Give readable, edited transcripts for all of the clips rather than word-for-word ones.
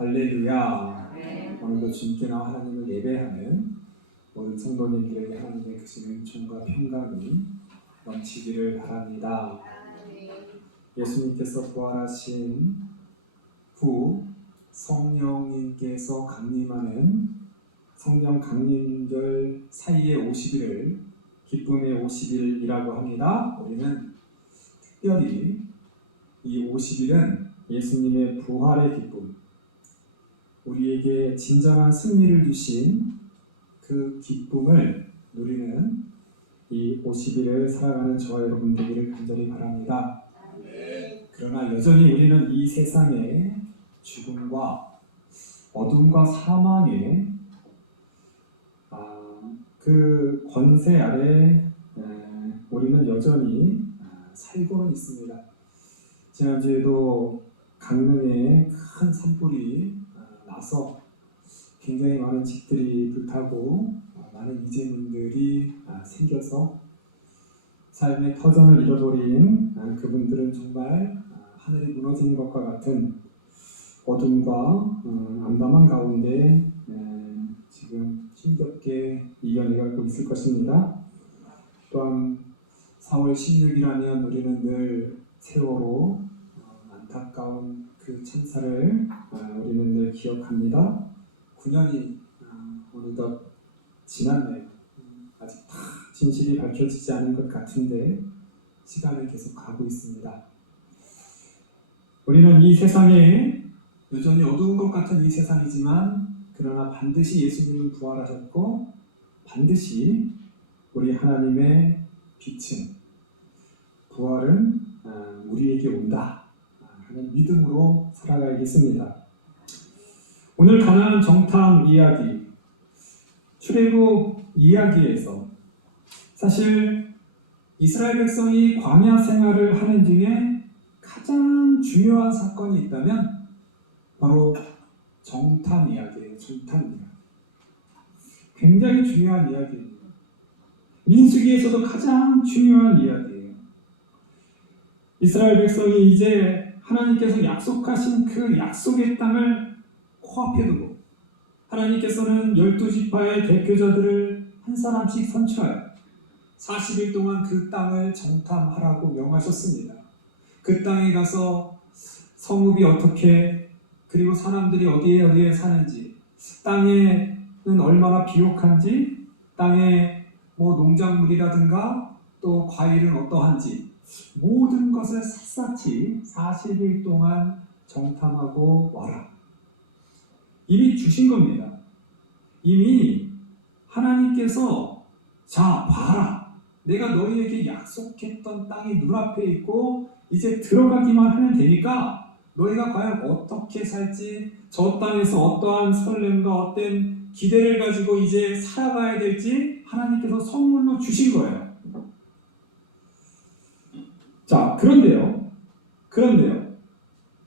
할렐루야. 오늘도 주님께 나와 하나님을 예배하는 모든 성도님들에게 하나님의 크신 은총과 평강이 넘치기를 바랍니다. 예수님께서 부활하신 후 성령님께서 강림하는 성령 강림절 사이의 50일을 기쁨의 50일이라고 합니다. 우리는 특별히 이 50일은 예수님의 부활의 기쁨, 우리에게 진정한 승리를 주신 그 기쁨을 누리는 이 50일을 살아가는 저와 여러분 되기를 간절히 바랍니다. 그러나 여전히 우리는 이 세상의 죽음과 어둠과 사망의 그 권세 아래 우리는 여전히 살고는 있습니다. 지난주에도 강릉에 큰 산불이 나서 굉장히 많은 집들이 불타고 많은 이재민들이 생겨서 삶의 터전을 잃어버린 그분들은 정말 하늘이 무너지는 것과 같은 어둠과 암담한 가운데 지금 힘겹게 이겨내가고 있을 것입니다. 또한 4월 16일이라면 우리는 늘 세월호 안타까운 그 참사를 우리는 늘 기억합니다. 9년이 어느덧 지났네요. 아직 다 진실이 밝혀지지 않은 것 같은데 시간은 계속 가고 있습니다. 우리는 이 세상에 여전히 어두운 것 같은 이 세상이지만 그러나 반드시 예수님은 부활하셨고 반드시 우리 하나님의 빛은 부활은 우리에게 온다 하는 믿음으로 살아가야겠습니다. 오늘 가나안 정탐 이야기, 출애굽 이야기에서 사실 이스라엘 백성이 광야 생활을 하는 중에 가장 중요한 사건이 있다면 바로 정탐 이야기예요. 정탐 이야기. 굉장히 중요한 이야기입니다. 민수기에서도 가장 중요한 이야기예요. 이스라엘 백성이 이제 하나님께서 약속하신 그 약속의 땅을 코앞에 두고 하나님께서는 12지파의 대표자들을 한 사람씩 선출하여 40일 동안 그 땅을 정탐하라고 명하셨습니다. 그 땅에 가서 성읍이 어떻게 그리고 사람들이 어디에 사는지, 땅에는 얼마나 비옥한지, 땅에 농작물이라든가 또 과일은 어떠한지 모든 것을 샅샅이 40일 동안 정탐하고 와라. 이미 주신 겁니다. 이미 하나님께서 자 봐라. 내가 너희에게 약속했던 땅이 눈앞에 있고 이제 들어가기만 하면 되니까 너희가 과연 어떻게 살지, 저 땅에서 어떠한 설렘과 어떤 기대를 가지고 이제 살아가야 될지 하나님께서 선물로 주신 거예요. 자, 그런데요.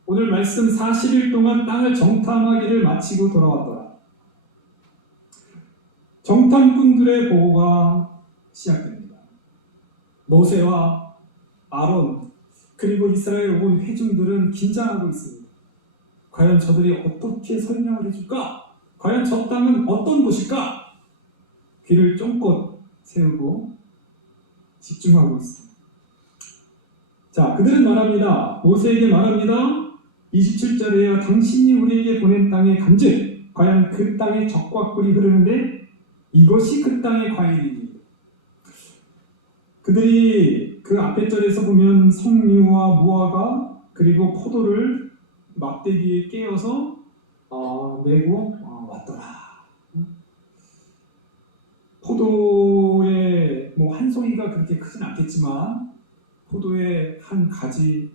오늘 말씀 40일 동안 땅을 정탐하기를 마치고 돌아왔더라. 정탐꾼들의 보고가 시작됩니다. 모세와 아론 그리고 이스라엘 온 회중들은 긴장하고 있습니다. 과연 저들이 어떻게 설명을 해줄까? 과연 저 땅은 어떤 곳일까? 귀를 쫑긋 세우고 집중하고 있습니다. 자, 그들은 말합니다. 모세에게 말합니다. 27절에요. 당신이 우리에게 보낸 땅의 간증, 과연 그 땅에 적과 꿀이 흐르는데 이것이 그 땅의 과일이니. 그들이 그 앞에 절에서 보면 석류와 무화과 그리고 포도를 막대기에 깨어서 메고 왔더라. 포도의 한 송이가 그렇게 크진 않겠지만 포도의 한 가지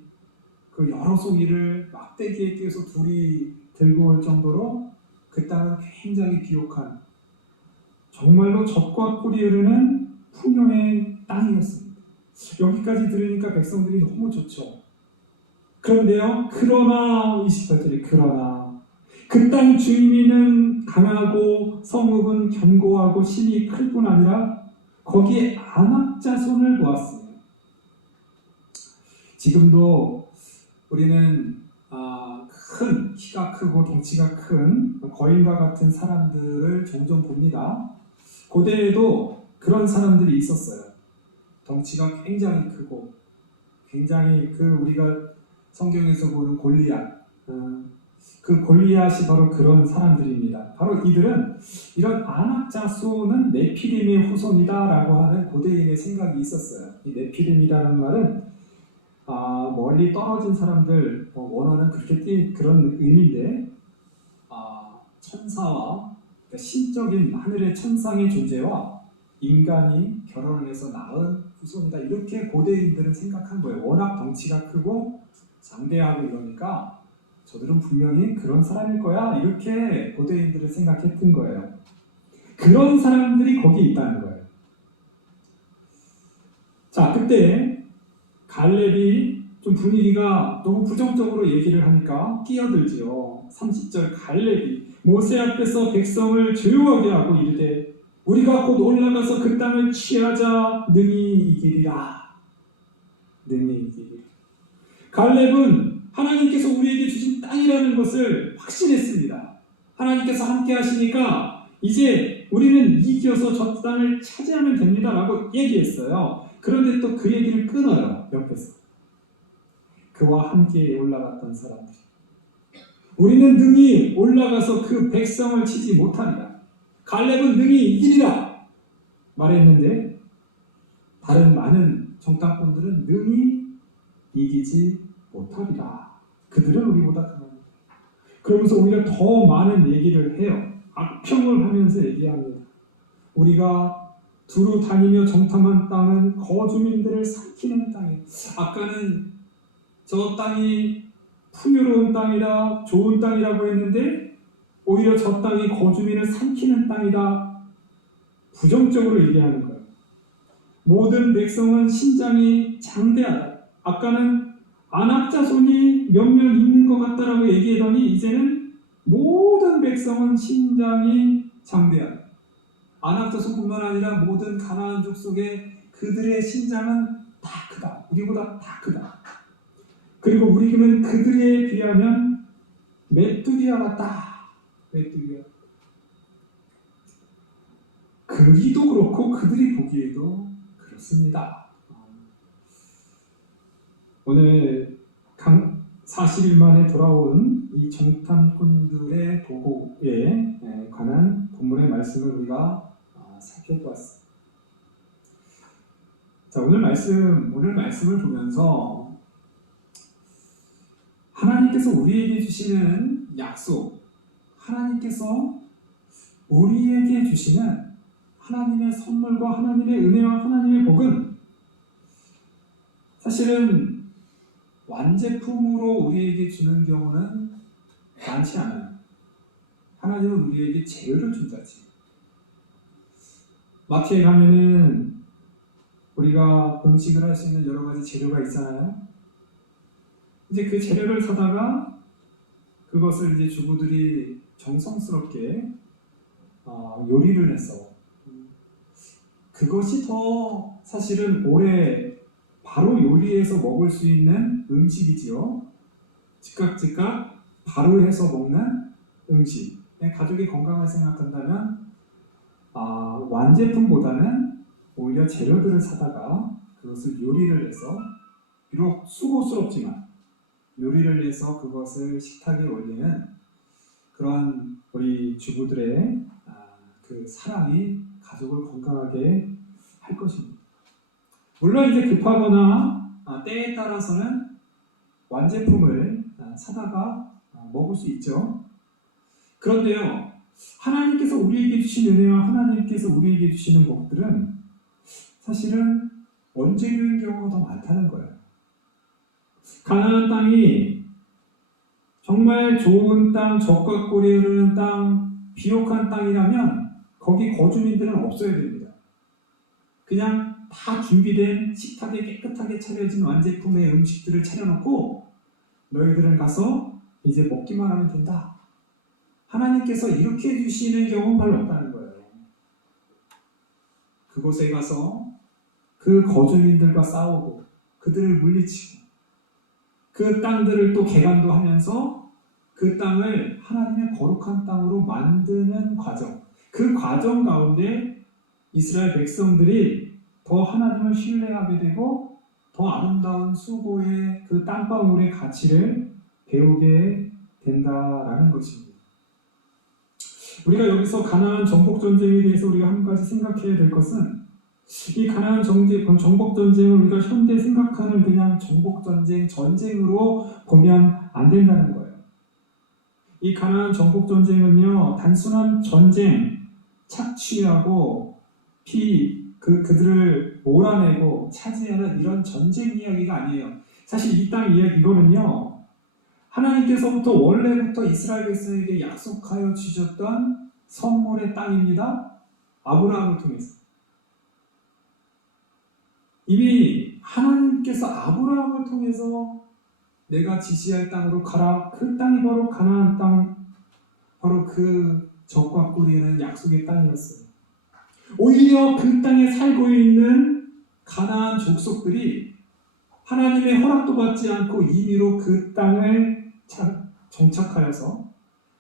그 여러 송이를 막대기에 끼워서 둘이 들고 올 정도로 그 땅은 굉장히 비옥한 정말로 젖과 꿀이 흐르는 풍요의 땅이었습니다. 여기까지 들으니까 백성들이 너무 좋죠. 그런데요, 그러나 28절에 그러나 그 땅 주민은 강하고 성읍은 견고하고 신이 클 뿐 아니라 거기에 안악 자손을 보았습니다. 지금도 우리는 큰 키가 크고 덩치가 큰 거인과 같은 사람들을 종종 봅니다. 고대에도 그런 사람들이 있었어요. 덩치가 굉장히 크고 굉장히 우리가 성경에서 보는 골리앗, 그 골리앗이 바로 그런 사람들입니다. 바로 이들은 이런 아낙 자손은 네피림의 후손이다라고 하는 고대인의 생각이 있었어요. 이 네피림이라는 말은 멀리 떨어진 사람들, 원어는 그렇게 그런 의미인데 천사와 그러니까 신적인 하늘의 천상의 존재와 인간이 결혼을 해서 낳은 후손이다. 이렇게 고대인들은 생각한 거예요. 워낙 덩치가 크고 장대하고 이러니까 저들은 분명히 그런 사람일 거야. 이렇게 고대인들은 생각했던 거예요. 그런 사람들이 거기 있다는 거예요. 자, 그때 갈렙이 좀 분위기가 너무 부정적으로 얘기를 하니까 끼어들지요. 30절 갈렙이 모세 앞에서 백성을 조용하게 하고 이르되 우리가 곧 올라가서 그 땅을 취하자 능히 이기리라. 능히 이기리라. 갈렙은 하나님께서 우리에게 주신 땅이라는 것을 확신했습니다. 하나님께서 함께 하시니까 이제 우리는 이겨서 저 땅을 차지하면 됩니다라고 얘기했어요. 그런데 또 그 얘기를 끊어요. 옆에서. 그와 함께 올라갔던 사람들. 우리는 능히 올라가서 그 백성을 치지 못하리라. 갈렙은 능히 이기리라 말했는데 다른 많은 정탐꾼들은 능히 이기지 못하리라. 그들은 우리보다 강합니다. 그러면서 오히려 더 많은 얘기를 해요. 악평을 하면서 얘기합니다. 우리가 두루 다니며 정탐한 땅은 거주민들을 삼키는 땅이에요. 아까는 저 땅이 풍요로운 땅이다, 좋은 땅이라고 했는데 오히려 저 땅이 거주민을 삼키는 땅이다, 부정적으로 얘기하는 거예요. 모든 백성은 신장이 장대하다. 아까는 아낙 자손이 몇몇 있는 것 같다라고 얘기하더니 이제는 모든 백성은 신장이 장대하다. 아낙 자손뿐만 아니라 모든 가나안족 속에 그들의 신장은 다 크다. 우리보다 다 크다. 그리고 우리는 그들에 비하면 메뚜기와 같다. 메뚜기와. 그리도 그렇고 그들이 보기에도 그렇습니다. 오늘 40일 만에 돌아온 이 정탐꾼들의 보고에 관한 본문의 말씀을 우리가 살펴보았습니다. 자, 오늘 말씀을 보면서 하나님께서 우리에게 주시는 약속, 하나님께서 우리에게 주시는 하나님의 선물과 하나님의 은혜와 하나님의 복은 사실은 완제품으로 우리에게 주는 경우는 많지 않아요. 하나님은 우리에게 재료를 준다지. 마트에 가면은 우리가 음식을 할 수 있는 여러 가지 재료가 있잖아요. 이제 그 재료를 사다가 그것을 이제 주부들이 정성스럽게 요리를 해서 그것이 더 사실은 오래 바로 요리해서 먹을 수 있는 음식이지요. 즉각 바로 해서 먹는 음식. 가족이 건강을 생각한다면 완제품보다는 오히려 재료들을 사다가 그것을 요리를 해서 비록 수고스럽지만 요리를 해서 그것을 식탁에 올리는 그런 우리 주부들의 그 사랑이 가족을 건강하게 할 것입니다. 물론 이제 급하거나 때에 따라서는 완제품을 사다가 먹을 수 있죠. 그런데요, 하나님께서 우리에게 주신 은혜와 하나님께서 우리에게 주시는 복들은 사실은 원재료인 경우가 더 많다는 거예요. 가나안 땅이 정말 좋은 땅, 적과 꿀이 흐르는 땅, 비옥한 땅이라면 거기 거주민들은 없어야 됩니다. 그냥 다 준비된 식탁에 깨끗하게 차려진 완제품의 음식들을 차려놓고 너희들은 가서 이제 먹기만 하면 된다. 하나님께서 이렇게 해주시는 경우는 별로 없다는 거예요. 그곳에 가서 그 거주민들과 싸우고 그들을 물리치고 그 땅들을 또 개간도 하면서 그 땅을 하나님의 거룩한 땅으로 만드는 과정, 그 과정 가운데 이스라엘 백성들이 더 하나님을 신뢰하게 되고 더 아름다운 수고의 그 땅방울의 가치를 배우게 된다라는 것입니다. 우리가 여기서 가나안 정복 전쟁에 대해서 우리가 한 가지 생각해야 될 것은 이 가나안 정복 전쟁을 우리가 현대 생각하는 그냥 정복 전쟁으로 보면 안 된다는 거예요. 이 가나안 정복 전쟁은요, 단순한 전쟁, 착취하고 그들을 몰아내고 차지하는 이런 전쟁 이야기가 아니에요. 사실 이 땅 이야기거는요, 하나님께서부터 원래부터 이스라엘 백성에게 약속하여 주셨던 선물의 땅입니다. 아브라함을 통해서. 이미 하나님께서 아브라함을 통해서 내가 지시할 땅으로 가라. 그 땅이 바로 가나안 땅, 바로 그 적과 꿀이는 약속의 땅이었어요. 오히려 그 땅에 살고 있는 가나안 족속들이 하나님의 허락도 받지 않고 임의로 그 땅을 정착하여서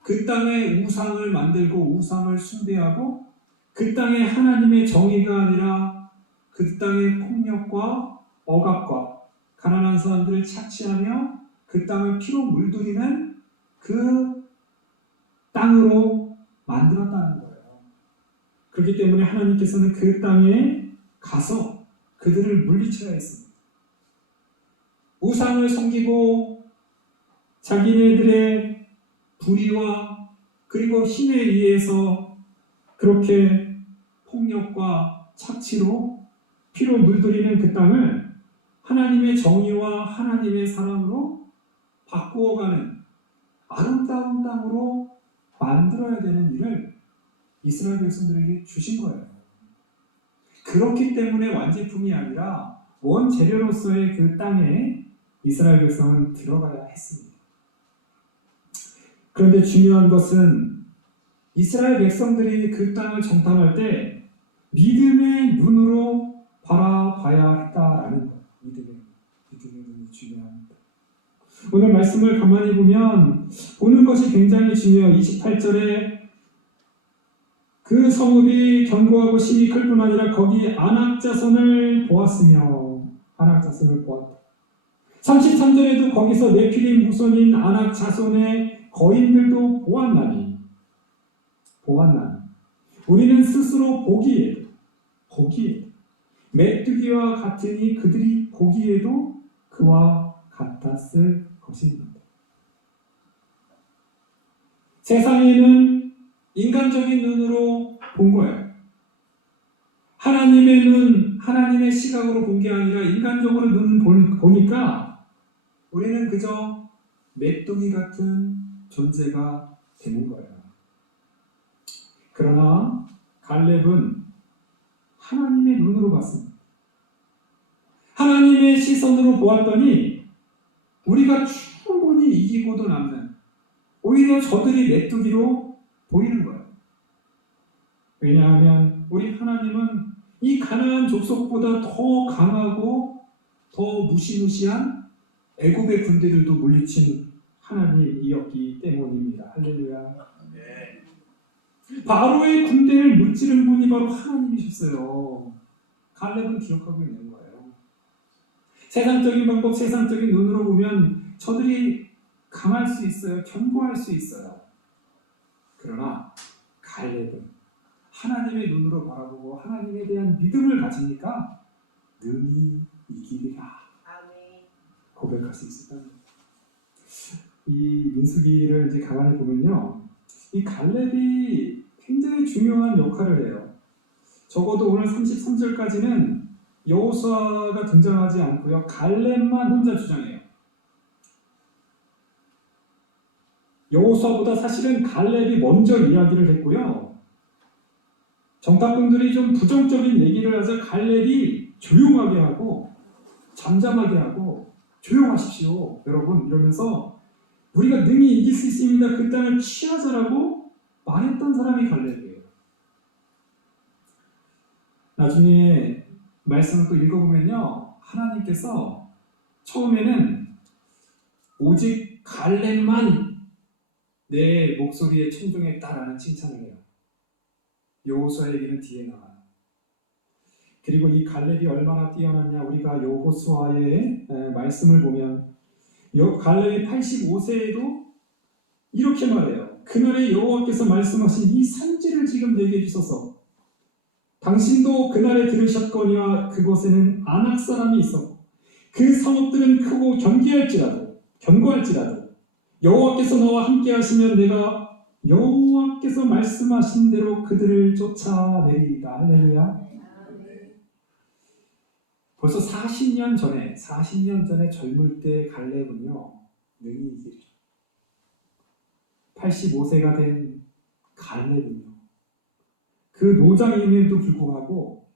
그 땅에 우상을 만들고 우상을 숭배하고 그 땅에 하나님의 정의가 아니라 그 땅의 폭력과 억압과 가난한 사람들을 착취하며 그 땅을 피로 물들이는 그 땅으로 만들었다는 거예요. 그렇기 때문에 하나님께서는 그 땅에 가서 그들을 물리쳐야 했습니다. 우상을 섬기고 자기네들의 불의와 그리고 힘에 의해서 그렇게 폭력과 착취로 피로 물들이는 그 땅을 하나님의 정의와 하나님의 사랑으로 바꾸어가는 아름다운 땅으로 만들어야 되는 일을 이스라엘 백성들에게 주신 거예요. 그렇기 때문에 완제품이 아니라 원재료로서의 그 땅에 이스라엘 백성은 들어가야 했습니다. 그런데 중요한 것은 이스라엘 백성들이 그 땅을 정탐할 때 믿음의 눈으로 바라봐야 했다라는 거예요. 믿음의 눈이 중요합니다. 오늘 말씀을 가만히 보는 것이 굉장히 중요해요. 28절에 그 성읍이 견고하고 심히 클 뿐 아니라 거기 아낙 자손을 보았으며 아낙 자손을 보았다. 33절에도 거기서 네피림 후손인 아낙 자손의 거인들도 보았나니 우리는 스스로 보기에도 메뚜기와 같으니 그들이 보기에도 그와 같았을 것입니다. 세상에는 인간적인 눈으로 본 거예요. 하나님의 눈, 하나님의 시각으로 본 게 아니라 인간적으로 눈을 보니까 우리는 그저 메뚜기 같은 존재가 되는 거예요. 그러나 갈렙은 하나님의 눈으로 봤습니다. 하나님의 시선으로 보았더니 우리가 충분히 이기고도 남는, 오히려 저들이 메뚜기로 보이는 거예요. 왜냐하면 우리 하나님은 이 가나안 족속보다 더 강하고 더 무시무시한 애굽의 군대들도 물리친 하나님이었기 때문입니다. 할렐루야. 네. 바로의 군대를 무찌른 분이 바로 하나님이셨어요. 갈렙은 기억하고 있는 거예요. 세상적인 방법, 세상적인 눈으로 보면 저들이 강할 수 있어요. 견고할 수 있어요. 그러나 갈렙은 하나님의 눈으로 바라보고 하나님에 대한 믿음을 가지니까 능히 이기리라 고백할 수 있었다는 거예요. 이 민수기를 이제 가만히 보면요, 이 갈렙이 굉장히 중요한 역할을 해요. 적어도 오늘 33절까지는 여호수아가 등장하지 않고요, 갈렙만 혼자 주장해요. 여호수아보다 사실은 갈렙이 먼저 이야기를 했고요, 정탐꾼들이 좀 부정적인 얘기를 해서 갈렙이 조용하게 하고 잠잠하게 하고 조용하십시오 여러분 이러면서 우리가 능히 이길 수 있습니다, 그 땅을 취하자라고 말했던 사람이 갈렙이에요. 나중에 말씀을 또 읽어보면요, 하나님께서 처음에는 오직 갈렙만 내 목소리에 청종했다라는 칭찬을 해요. 여호수아에게는 뒤에 나와요. 그리고 이 갈렙이 얼마나 뛰어났냐, 우리가 여호수아의 말씀을 보면 갈렙이 85세에도 이렇게 말해요. 그날에 여호와께서 말씀하신 이 산지를 지금 내게 주소서. 당신도 그날에 들으셨거니와 그곳에는 아낙 사람이 있었고 그 성읍들은 크고 견고할지라도 여호와께서 너와 함께 하시면 내가 여호와께서 말씀하신 대로 그들을 쫓아내리이다. 할렐루야. 벌써 40년 전에 젊을 때 갈렙은요, 능히 이기리라. 85세가 된 갈렙은요, 그 노장임에도 불구하고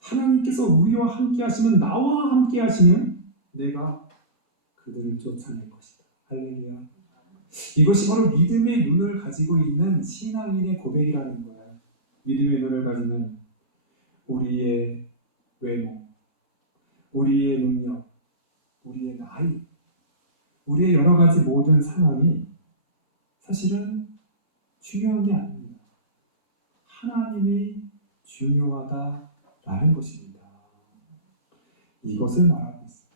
하나님께서 우리와 함께 하시면, 나와 함께 하시면 내가 그들을 쫓아낼 것이다. 할렐루야. 이것이 바로 믿음의 눈을 가지고 있는 신앙인의 고백이라는 거예요. 믿음의 눈을 가지면 우리의 외모, 우리의 능력, 우리의 나이, 우리의 여러 가지 모든 상황이 사실은 중요한 게 아닙니다. 하나님이 중요하다라는 것입니다. 이것을 말하고 있습니다.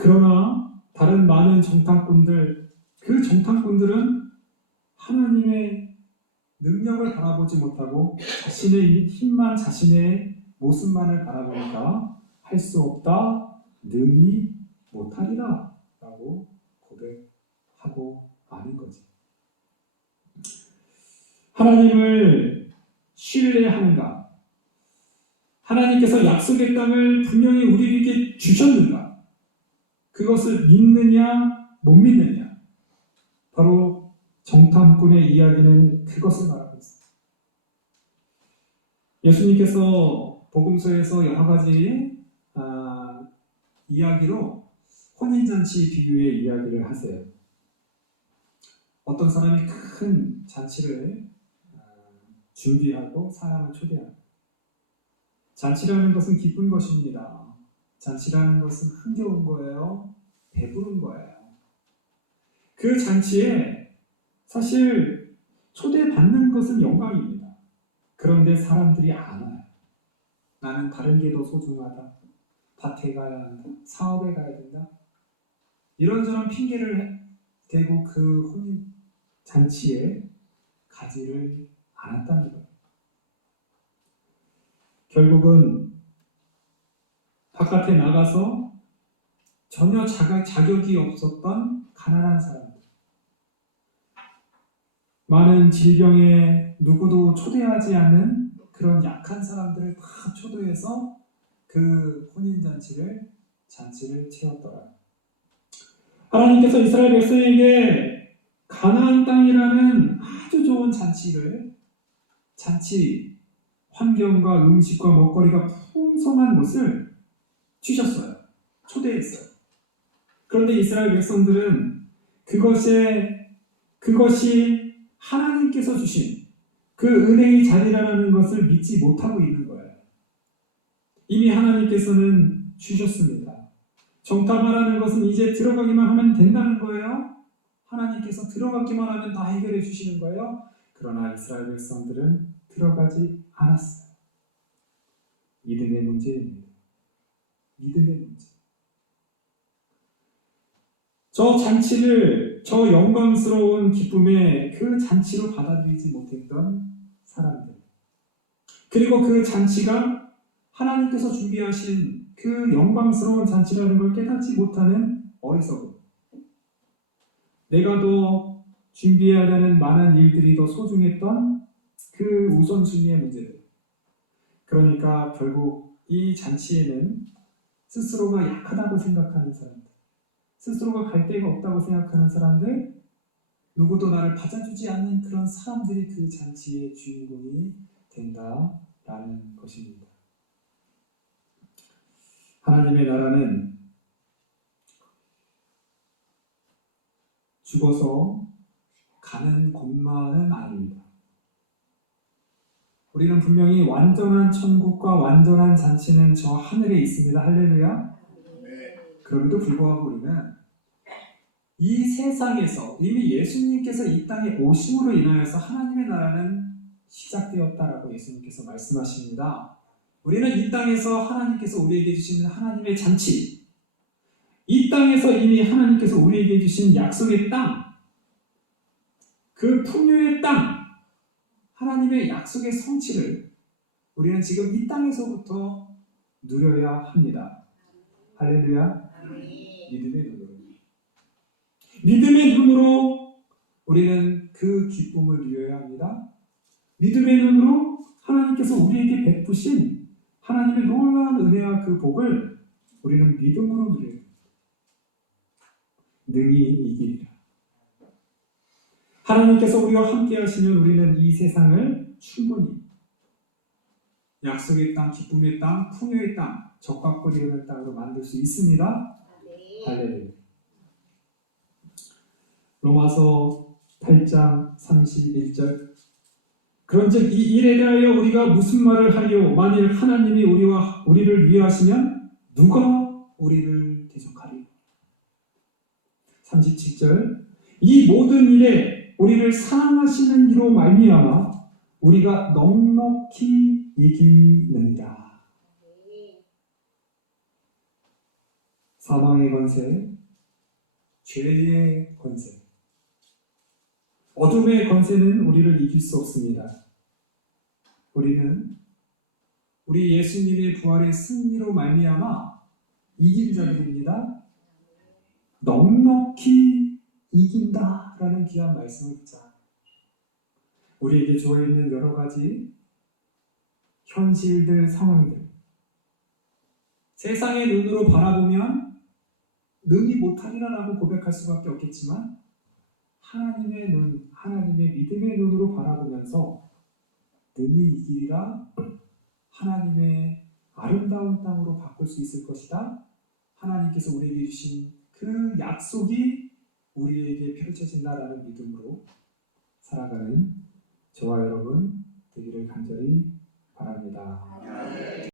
그러나 다른 많은 정탐꾼들, 그 정탐꾼들은 하나님의 능력을 바라보지 못하고 자신의 힘만, 자신의 모습만을 바라보니까 할 수 없다, 능히 못하리라 라고 고백하고 마는 거지. 하나님을 신뢰하는가? 하나님께서 약속의 땅을 분명히 우리에게 주셨는가? 그것을 믿느냐 못 믿느냐? 바로 정탐꾼의 이야기는 그것을 말하고 있습니다. 예수님께서 복음서에서 여러 가지 이야기로 혼인잔치 비유의 이야기를 하세요. 어떤 사람이 큰 잔치를 준비하고 사람을 초대합니다. 잔치라는 것은 기쁜 것입니다. 잔치라는 것은 흥겨운 거예요. 배부른 거예요. 그 잔치에 사실 초대받는 것은 영광입니다. 그런데 사람들이 안 와요. 나는 다른 게 더 소중하다. 밭에 가야 한다. 사업에 가야 된다. 이런저런 핑계를 대고 그 혼인 잔치에 가지를 않았다는 거예요. 결국은 바깥에 나가서 전혀 자격이 없었던 가난한 사람들, 많은 질병에 누구도 초대하지 않은 그런 약한 사람들을 다 초대해서 그 혼인잔치를 채웠더라. 하나님께서 이스라엘 백성에게 가나안 땅이라는 아주 좋은 잔치 환경과 음식과 먹거리가 풍성한 곳을 주셨어요. 초대했어요. 그런데 이스라엘 백성들은 그것이 하나님께서 주신 그 은혜의 자리라는 것을 믿지 못하고 있는 거예요. 이미 하나님께서는 주셨습니다. 정탐하라는 것은 이제 들어가기만 하면 된다는 거예요. 하나님께서 들어가기만 하면 다 해결해 주시는 거예요. 그러나 이스라엘 백성들은 들어가지 않았어요. 믿음의 문제입니다. 믿음의 문제. 저 영광스러운 기쁨의 그 잔치로 받아들이지 못했던 사람들, 그리고 그 잔치가 하나님께서 준비하신 그 영광스러운 잔치라는 걸 깨닫지 못하는 어리석음, 내가 더 준비해야 되는 많은 일들이 더 소중했던 그 우선순위의 문제들. 그러니까 결국 이 잔치에는 스스로가 약하다고 생각하는 사람들, 스스로가 갈 데가 없다고 생각하는 사람들, 누구도 나를 받아주지 않는 그런 사람들이 그 잔치의 주인공이 된다라는 것입니다. 하나님의 나라는 죽어서 가는 곳만은 아닙니다. 우리는 분명히 완전한 천국과 완전한 잔치는 저 하늘에 있습니다. 할렐루야. 그럼에도 불구하고 우리는 이 세상에서 이미 예수님께서 이 땅에 오심으로 인하여서 하나님의 나라는 시작되었다라고 예수님께서 말씀하십니다. 우리는 이 땅에서 하나님께서 우리에게 주시는 하나님의 잔치, 이 땅에서 이미 하나님께서 우리에게 주신 약속의 땅, 그 풍요의 땅, 하나님의 약속의 성취를 우리는 지금 이 땅에서부터 누려야 합니다. 할렐루야. 믿음의 눈으로 우리는 그 기쁨을 누려야 합니다. 믿음의 눈으로 하나님께서 우리에게 베푸신 하나님의 놀라운 은혜와 그 복을 우리는 믿음으로 누려야 합니다. 능히 이기리라. 하나님께서 우리와 함께 하시면 우리는 이 세상을 충분히 약속의 땅, 기쁨의 땅, 풍요의 땅, 적합거리 흐르는 땅으로 만들 수 있습니다. 할렐루야. 로마서 8장 31절. 그런즉 이 일에 대하여 우리가 무슨 말을 하리요? 만일 하나님이 우리를 위하시면 누가 우리를 대적하리요? 37절. 이 모든 일에 우리를 사랑하시는 이로 말미암아 우리가 넉넉히 이기느니라. 사망의 권세, 죄의 권세, 어둠의 권세는 우리를 이길 수 없습니다. 우리는 우리 예수님의 부활의 승리로 말미암아 이길 자들입니다. 넉넉히 이긴다라는 귀한 말씀을 듣자. 우리에게 주어 있는 여러 가지 현실들, 상황들, 세상의 눈으로 바라보면 능히 못하리라라고 고백할 수밖에 없겠지만 하나님의 눈, 하나님의 믿음의 눈으로 바라보면서 능히 이기리라, 하나님의 아름다운 땅으로 바꿀 수 있을 것이다, 하나님께서 우리에게 주신 그 약속이 우리에게 펼쳐진다라는 믿음으로 살아가는 저와 여러분 되기를 간절히 바랍니다.